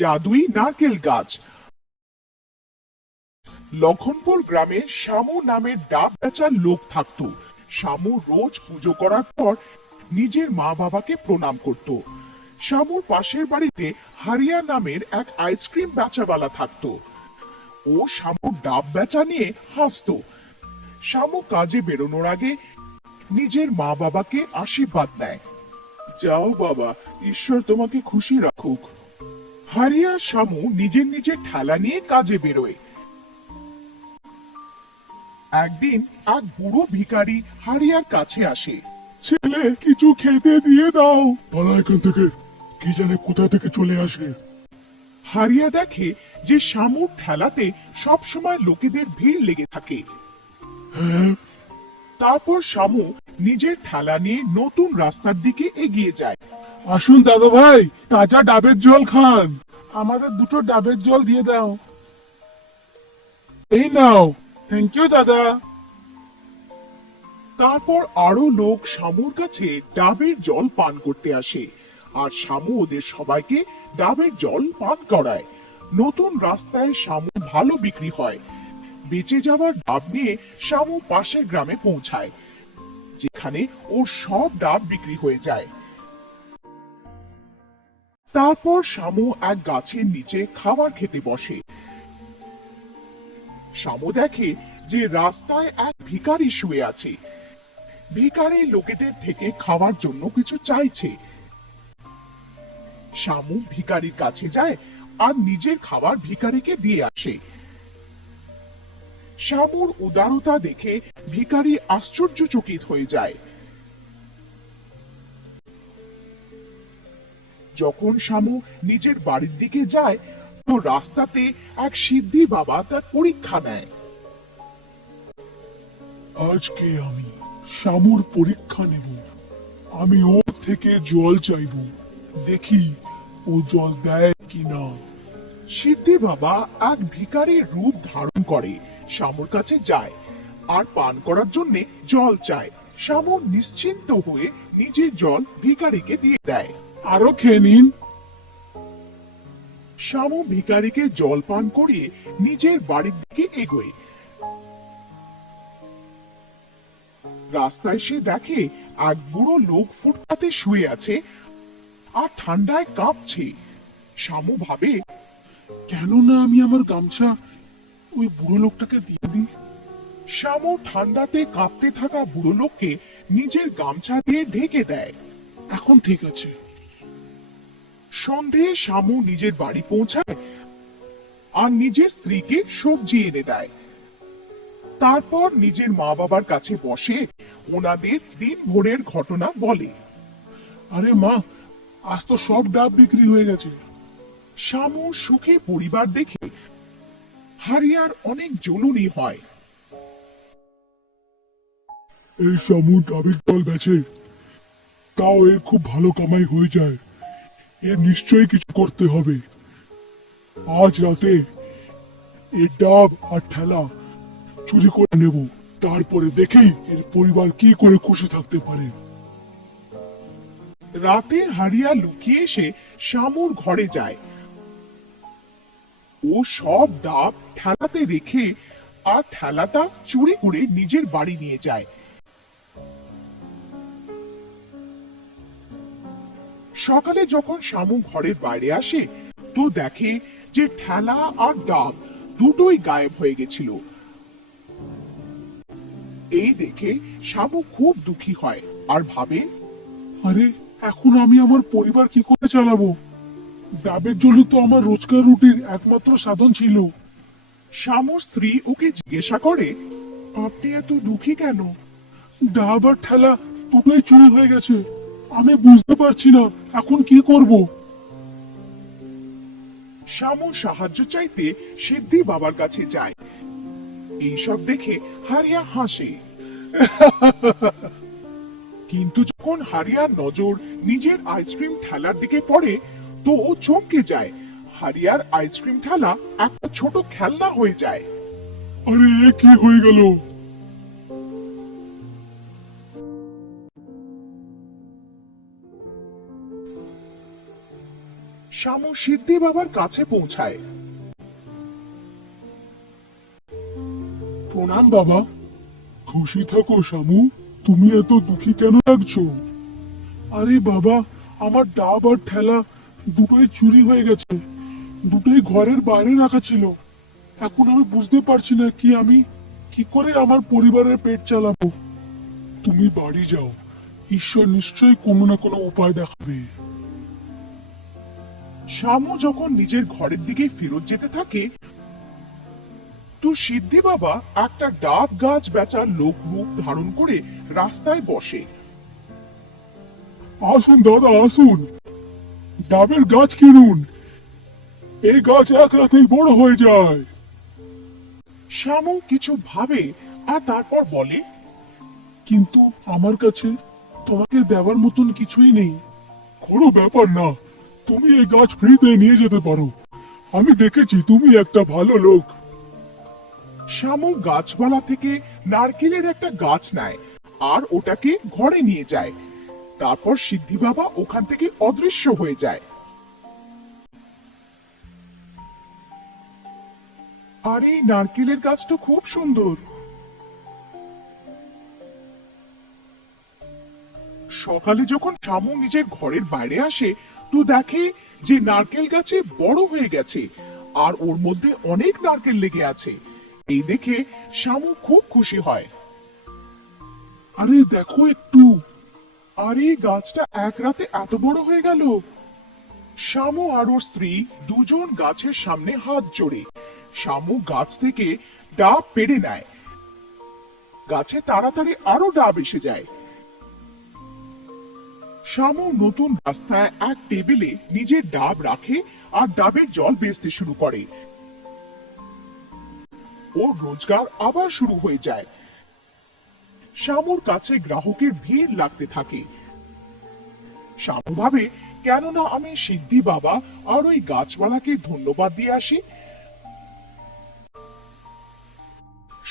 জাদুই নারকেল গাছ। লক্ষণপুর গ্রামে শামু নামের ডাব বেচার লোক থাকতো। শামু রোজ পুজো করার পর নিজের মা বাবাকে প্রণাম করত। শামুর পাশের বাড়িতে হারিয়া নামের এক আইসক্রিম বেচাওয়ালা থাকতো। ও শামুর ডাব বেচা নিয়ে হাসতো। শামু কাজে বেরোনোর আগে নিজের মা বাবাকে আশীর্বাদ দেয়। যাও বাবা, ঈশ্বর তোমাকে খুশি রাখুক। হারিয়া শামু নিজের নিজের ঠেলা নিয়ে কাজে বেরোয়। একদিন এক বুড়ো ভিখারি হারিয়ার কাছে আসে। ছেলে, কিছু খেতে দিয়ে দাও। পালা এখান থেকে, কি জানে কোথা থেকে চলে আসে। হারিয়া দেখে যে শামুর ঠেলাতে সব সময় লোকেদের ভিড় লেগে থাকে। হ্যাঁ, তারপর শামু নিজের ঠেলা নিয়ে নতুন রাস্তার দিকে এগিয়ে যায়। আসুন দাদা ভাই, তাজা ডাবের জল খান। আমাদের দুটো ডাবের জল দিয়ে দাও। এই নাও। থ্যাংক ইউ দাদা। তারপর আরো লোক শামুর কাছে ডাবের জল পান করতে আসে, আর শামু ওদের সবাইকে ডাবের জল পান করায়। নতুন রাস্তায় শামু ভালো বিক্রি হয়। বেঁচে যাওয়ার ডাব নিয়ে শামু পাশের গ্রামে পৌঁছায়, যেখানে ওর সব ডাব বিক্রি হয়ে যায়। তারপর শামু এক গাছের নিচে খাবার খেতে বসে। শামু দেখে যে রাস্তায় এক ভিখারি শুয়ে আছে। ভিখারি লোকেদের থেকে খাওয়ার জন্য কিছু চাইছে। শামু ভিখারির কাছে যায় আর নিজের খাবার ভিখারিকে দিয়ে আসে। শামুর উদারতা দেখে ভিখারি আশ্চর্যচকিত হয়ে যায়। যখন শামু নিজের বাড়ির দিকে যায়, তো রাস্তাতে এক সিদ্ধি বাবা তার পরীক্ষা নেয়। আজকে আমি শামুর পরীক্ষা নেব। আমি ওর থেকে জল চাইব, দেখি ও জল দেয় কিনা। সিদ্ধি বাবা এক ভিখারির রূপ ধারণ করে শামুর কাছে যায় আর পান করার জন্য জল চায়। শামু নিশ্চিন্ত হয়ে নিজের জল ভিখারিকে দিয়ে দেয়। আরো খেয়ে নিন। শামু ভিখারিকে জল পান করিয়ে নিজের বাড়ির দিকে এগোয়। রাস্তায় সে দেখে এক বুড়ো লোক ফুটপাতে শুয়ে আছে আর ঠান্ডায় কাঁপছে। শামু ভাবে, কেন না আমি আমার গামছা ওই বুড়ো লোকটাকে দিয়ে দিই। শামু ঠান্ডাতে কাঁপতে থাকা বুড়ো লোককে নিজের গামছা দিয়ে ঢেকে দেয়। এখন ঠিক আছে। সন্ধে শামু নিজের বাড়ি পৌঁছায় আর নিজের স্ত্রীকে সবজি এনে দেয়। তারপর নিজের মা বাবার কাছে বসে ওনাদের দিন ভোরের ঘটনা বলে। আরে মা, আজ তো সব ডাব বিক্রি হয়ে গেছে। শামু সুখী পরিবার দেখে হারিয়ার অনেক জ্বলুনি হয়। এই শামু ডাবের জল বেচে, তাও এর খুব ভালো কামাই হয়ে যায়। এর নিশ্চয়ই কিছু করতে হবে। আজ রাতে এই ডাব আর ঠেলা চুরি করে নেব, তারপরে দেখি এর পরিবার কি করে খুশি থাকতে পারে। রাতে হারিয়া লুকিয়ে এসে শামুর ঘরে যায়। ও সব ডাব ঠেলাতে রেখে আর ঠেলাটা চুরি করে নিজের বাড়ি নিয়ে যায়। সকালে যখন শামু ঘরের বাইরে আসে, তো দেখে যে ঠেলা আর ডাব দুটোই গায়েব হয়ে গেছিল। এই দেখে শামু খুব দুঃখী হয় আর ভাবে, আরে, এখন আমি আমার পরিবার কি করে চালাবো? ডাবের জলই তো আমার রোজকার রুটির একমাত্র সাধন ছিল। শামুর স্ত্রী ওকে জিজ্ঞাসা করে, আপনি এত দুঃখী কেন? ডাব আর ঠেলা দুটোই চুরি হয়ে গেছে। আমি বুঝতে পারছি না এখন কি করব। শামু সাহায্য চাইতে সিদ্ধি বাবার কাছে যায়। এইসব দেখে হারিয়া হাসে। কিন্তু যখন হারিয়ার নজর নিজের আইসক্রিম ঠেলার দিকে পড়ে, তো ও চমকে যায়। হারিয়ার আইসক্রিম ঠেলা একটা ছোট খেলনা হয়ে যায়। আরে, এ কি হয়ে গেল? শামু সিদ্ধি বাবার কাছে পৌঁছায়। প্রণাম বাবা। খুশি থাকো শামু, তুমি এত দুঃখী কেন লাগছো? আরে বাবা, আমার ডাব আর ঠেলা দুটোই চুরি হয়ে গেছে। দুটোই ঘরের বাইরে রাখা ছিল। এখন আমি বুঝতে পারছি না আমি কি করে আমার পরিবারের পেট চালাবো। তুমি বাড়ি যাও, ঈশ্বর নিশ্চয়ই কোনো না কোনো উপায় দেখাবে। শামু যখন নিজের ঘরের দিকে ফেরত যেতে থাকে, তো সিদ্ধি বাবা একটা ডাব গাছ বেচার লোক রূপ ধারণ করে রাস্তায় বসে। আসুন দাদা, আসুন, ডাবের গাছ কিনুন। এই গাছ এক রাতেই বড় হয়ে যায়। শামু কিছু ভাবে আর তারপর বলে, কিন্তু আমার কাছে তোমাকে দেওয়ার মতন কিছুই নেই। কোনো ব্যাপার না, তুমি এই গাছ ফ্রিতে নিয়ে যেতে পারো। আমি দেখেছি তুমি একটা ভালো লোক। শামু গাছপালা থেকে নারকেলের একটা গাছ নেয় আর ওটাকে ঘরে নিয়ে যায়। তারপর সিদ্ধি বাবা ওখান থেকে অদৃশ্য হয়ে যায়। আর এই নারকেলের গাছটা খুব সুন্দর। সকালে যখন শামু নিজের ঘরের বাইরে আসে, তো দেখে যে নারকেল গাছে বড় হয়ে গেছে আর ওর মধ্যে অনেক নারকেল লেগে আছে। এই দেখে শামু খুব খুশি হয়। আরে দেখো একটু, আরে গাছটা এক রাতে এত বড় হয়ে গেল। শামু আর ওর স্ত্রী দুজন গাছের সামনে হাত জোড়ে। শামু গাছ থেকে ডাব পেড়ে নেয়। গাছে তাড়াতাড়ি আরো ডাব এসে যায়। শামু নতুন রাস্তায় এক টেবিলে নিজের ডাব রাখে আর ডাবের জল বেচতে শুরু করে। ওর রোজগার আবার শুরু হয়ে যায়। শামুর কাছে গ্রাহকের ভিড় লাগতে থাকে। শামু ভাবে, কেননা আমি সিদ্ধি বাবা আর ওই গাছওয়ালাকে ধন্যবাদ দিয়ে আসি।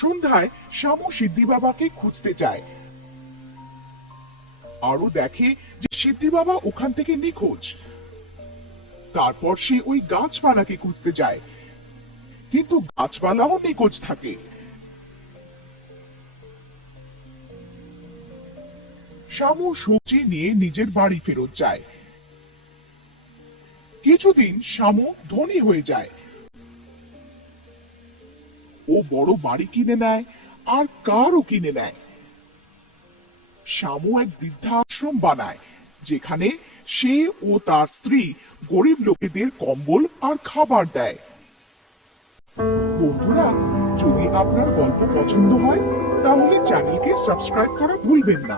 সন্ধ্যায় শামু সিদ্ধি বাবাকে খুঁজতে যায়। আরো দেখে যে সিদ্ধি বাবা ওখান থেকে নিখোঁজ। তারপর সে ওই গাছপালাকে খুঁজতে যায়, কিন্তু গাছপালাও নিখোঁজ থাকে। শামু সবজি নিয়ে নিজের বাড়ি ফেরত যায়। কিছুদিন শামু ধনী হয়ে যায়। ও বড় বাড়ি কিনে নেয় আর কারও কিনে নেয়। শামু এক বৃদ্ধাশ্রম বানায়, যেখানে সে ও তার স্ত্রী গরিব লোকেদের কম্বল আর খাবার দেয়। বন্ধুরা, যদি আপনার গল্প পছন্দ হয় তাহলে চ্যানেলকে সাবস্ক্রাইব করা ভুলবেন না।